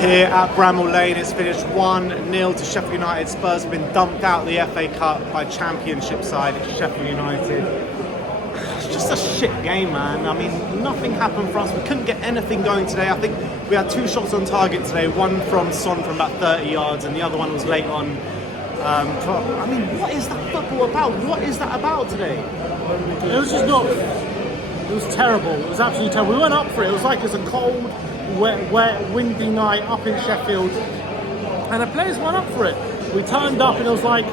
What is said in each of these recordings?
Here at Bramall Lane, it's finished 1-0 to Sheffield United. Spurs have been dumped out of the FA Cup by Championship side Sheffield United. It's just a shit game, man. I mean, nothing happened for us. We couldn't get anything going today. I think we had 2 shots on target today. One from Son from about 30 yards, and the other one was late on. I mean, what is that football about? What is that about today? It was just not. It was terrible. It was absolutely terrible. We went up for it. It was like it's a cold, wet, windy night up in Sheffield, and the players went up for it. We turned up, and it was like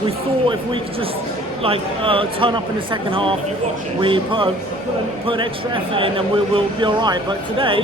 we thought if we could just turn up in the second half, we put an extra effort in, and we'll be all right. But today,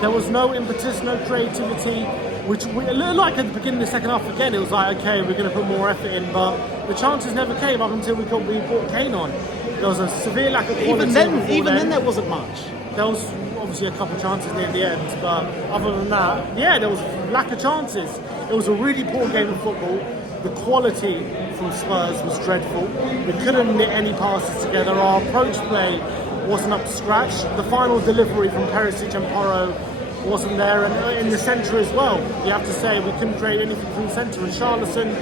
there was no impetus, no creativity. Which we looked like at the beginning of the second half again. It was like, okay, we're going to put more effort in, but the chances never came up until we brought Kane on. There was a severe lack of quality. Even then, there wasn't much. There was obviously a couple of chances near the end, but other than that, yeah, there was lack of chances. It was a really poor game of football. The quality from Spurs was dreadful. We couldn't knit any passes together. Our approach play wasn't up to scratch. The final delivery from Perisic and Porro wasn't there, and in the centre as well. You have to say we couldn't create anything from the centre, and Charlison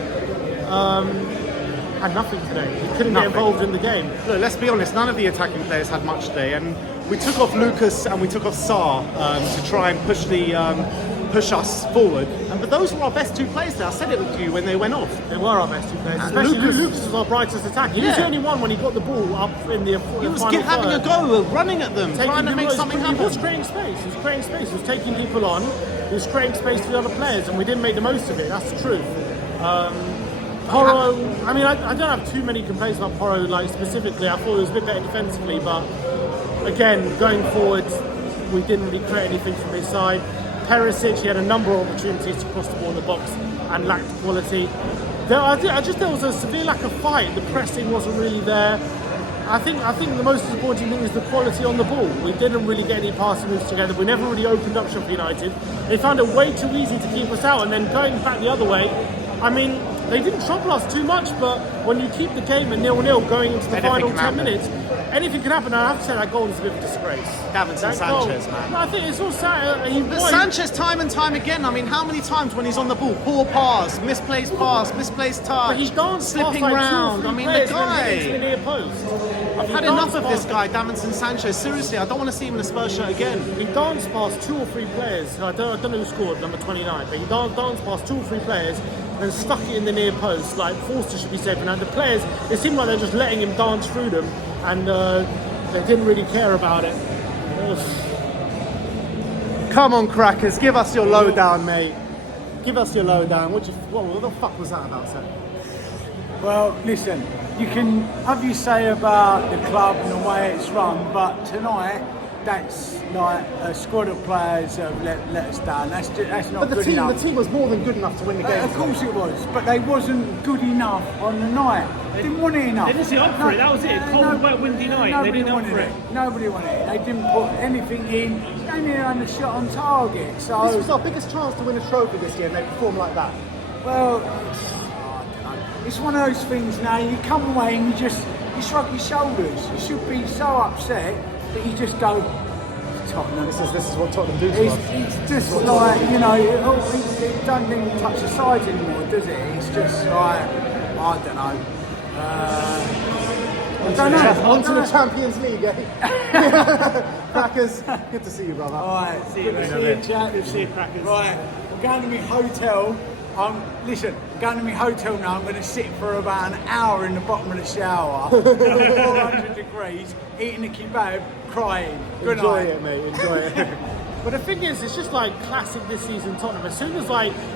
had nothing today. He couldn't get involved in the game. Look, let's be honest, none of the attacking players had much today, and we took off Lucas and we took off Sarr to try and push us forward. But those were our best 2 players there. I said it to you when they went off. They were our best 2 players. Especially Lucas was our brightest attacker. He was the only one when he got the ball up in the final He was third, having a go, running at them, trying to make something happen. He was creating space. He was taking people on. He was creating space for the other players, and we didn't make the most of it. That's the truth. Porro, I mean, I don't have too many complaints about Porro, specifically. I thought he was a bit better defensively, but again, going forward, we didn't really create anything from his side. Perisic, he had a number of opportunities to cross the ball in the box and lacked quality. There was a severe lack of fight. The pressing wasn't really there. I think the most important thing is the quality on the ball. We didn't really get any passing moves together. We never really opened up Sheffield United. They found it way too easy to keep us out, and then going back the other way, I mean, they didn't trouble us too much, but when you keep the game at 0-0 going into the final 10 minutes, anything can happen. I have to say that goal is a bit of a disgrace. Davinson Sanchez, man. No, I think it's all sad. Sanchez, time and time again. I mean, how many times when he's on the ball, poor pass, misplaced touch, but he danced slipping past, round. I mean, the guy. The near post. I've had enough of this guy, Davinson Sanchez. Seriously, I don't want to see him in a Spurs shirt again. He danced past 2 or 3 players. I don't know who scored, number 29, but he danced past 2 or 3 players and stuck it in the near post. Forster should be safe. And the players, it seemed like they're just letting him dance through them, and they didn't really care about it. Come on, crackers, give us your lowdown, mate. Give us your lowdown. What the fuck was that about, sir? Well, listen, you can have you say about the club and the way it's run, but tonight, that's like a squad of players that have let us down. That's not good enough. The team was more than good enough to win the game. Of course it was, but they wasn't good enough on the night. They didn't want it enough. They didn't sit up for it, that was it. Cold, wet, windy night. They didn't up for it. Nobody wanted it. They didn't put anything in. They only had a shot on target. So this was our biggest chance to win a trophy this year, and they performed like that. Well, it's one of those things now. You come away and you shrug your shoulders. You should be so upset, but you just go, Tottenham. This is what Tottenham do to us. It's just like, it doesn't even touch the sides anymore, does it? It's just like, I don't know. On to the Champions League, eh? Crackers, good to see you, brother. Alright, good to see you, chat. Good to see you, Crackers. Right, I'm going to my hotel. Going to my hotel now. I'm going to sit for about an hour in the bottom of the shower, 400 degrees, eating a kebab, crying. Good Enjoy night. it, mate. Enjoy it. But the thing is, it's just like classic this season Tottenham. As soon as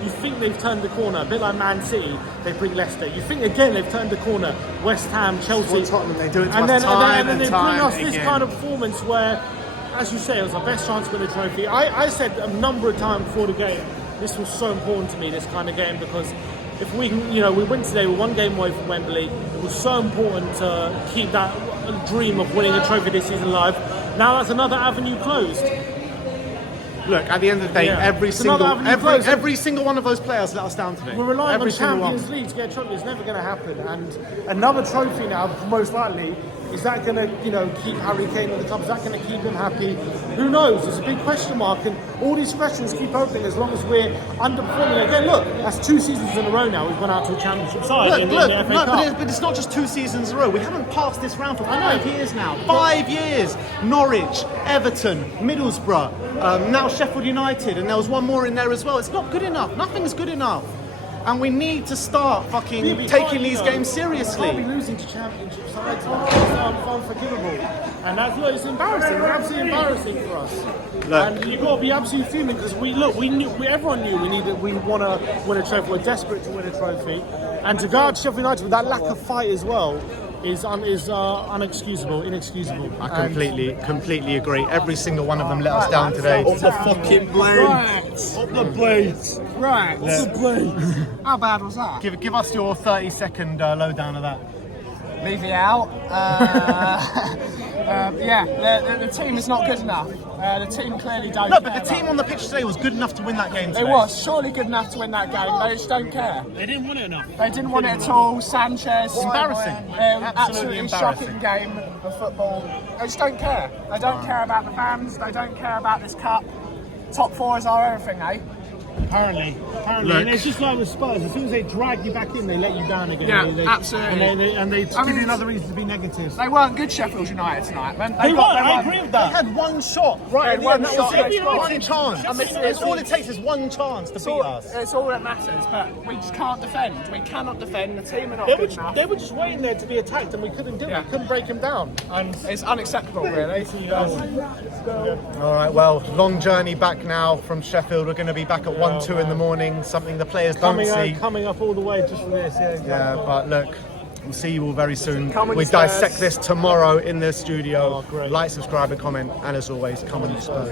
you think they've turned the corner, a bit like Man City, they bring Leicester. You think again they've turned the corner, West Ham, Chelsea. Tottenham, they do it to and us then they bring time us this again. kind of performance where, as you say, it was our best chance to win a trophy. I said a number of times before the game, this was so important to me, this kind of game, because if we can, we win today, we're 1 game away from Wembley. It was so important to keep that dream of winning a trophy this season alive. Now that's another avenue closed. Look, at the end of the day, every single one of those players let us down today. We're relying on single Champions League to get a trophy. It's never going to happen. And another trophy now, most likely, Is that going to, keep Harry Kane in the club? Is that going to keep him happy? Who knows? It's a big question mark, and all these questions keep opening as long as we're underperforming. Again, look, that's 2 seasons in a row now. We've gone out to a championship side in the FA Cup. But it's not just 2 seasons in a row. We haven't passed this round for 5 years now. 5 years. Norwich, Everton, Middlesbrough, now Sheffield United, and there was one more in there as well. It's not good enough. Nothing's good enough. And we need to start fucking taking these games seriously. We can't be losing to championship sides. It's unforgivable. And it's embarrassing. It's absolutely embarrassing for us. And you've got to be absolutely fuming because everyone knew we want to win a trophy. We're desperate to win a trophy. And to guard Sheffield United with that lack of fight as well is inexcusable. I completely agree. Every single one of them let us down today. Up the fucking blades. Up the blades. Right. Up the blades. How bad was that? Give us your 30-second lowdown of that. Leave it out. The team is not good enough. The team clearly don't No, care. but the team on the pitch today was good enough to win that game today. It was surely good enough to win that game. They just don't care. They didn't want it enough. They didn't want it at all. Sanchez. Embarrassing. Absolutely embarrassing. shocking game of football. They just don't care. They don't care about the fans. They don't care about this cup. Top 4 is our everything, eh? Apparently. Look. And it's just like with Spurs, as soon as they drag you back in, they let you down again. Yeah, absolutely. And they give you another reason to be negative. They weren't good Sheffield United tonight. I agree with that. They had one shot, right? They had one that shot. was one chance. I mean, All it takes is one chance to beat us. It's all that matters, but we just can't defend. We cannot defend. The team are not good enough. They were just waiting there to be attacked, and we couldn't do it. We couldn't break them down. And It's unacceptable, really. All right, well, long journey back now from Sheffield. We're going to be back at 1, 2 in the morning. Something the players don't see. coming up all the way just for this. Yeah, but look, we'll see you all very soon. Come on, We Spurs. dissect this tomorrow in the studio. Oh, great. Like, subscribe, and comment. And as always, come on, you Spurs.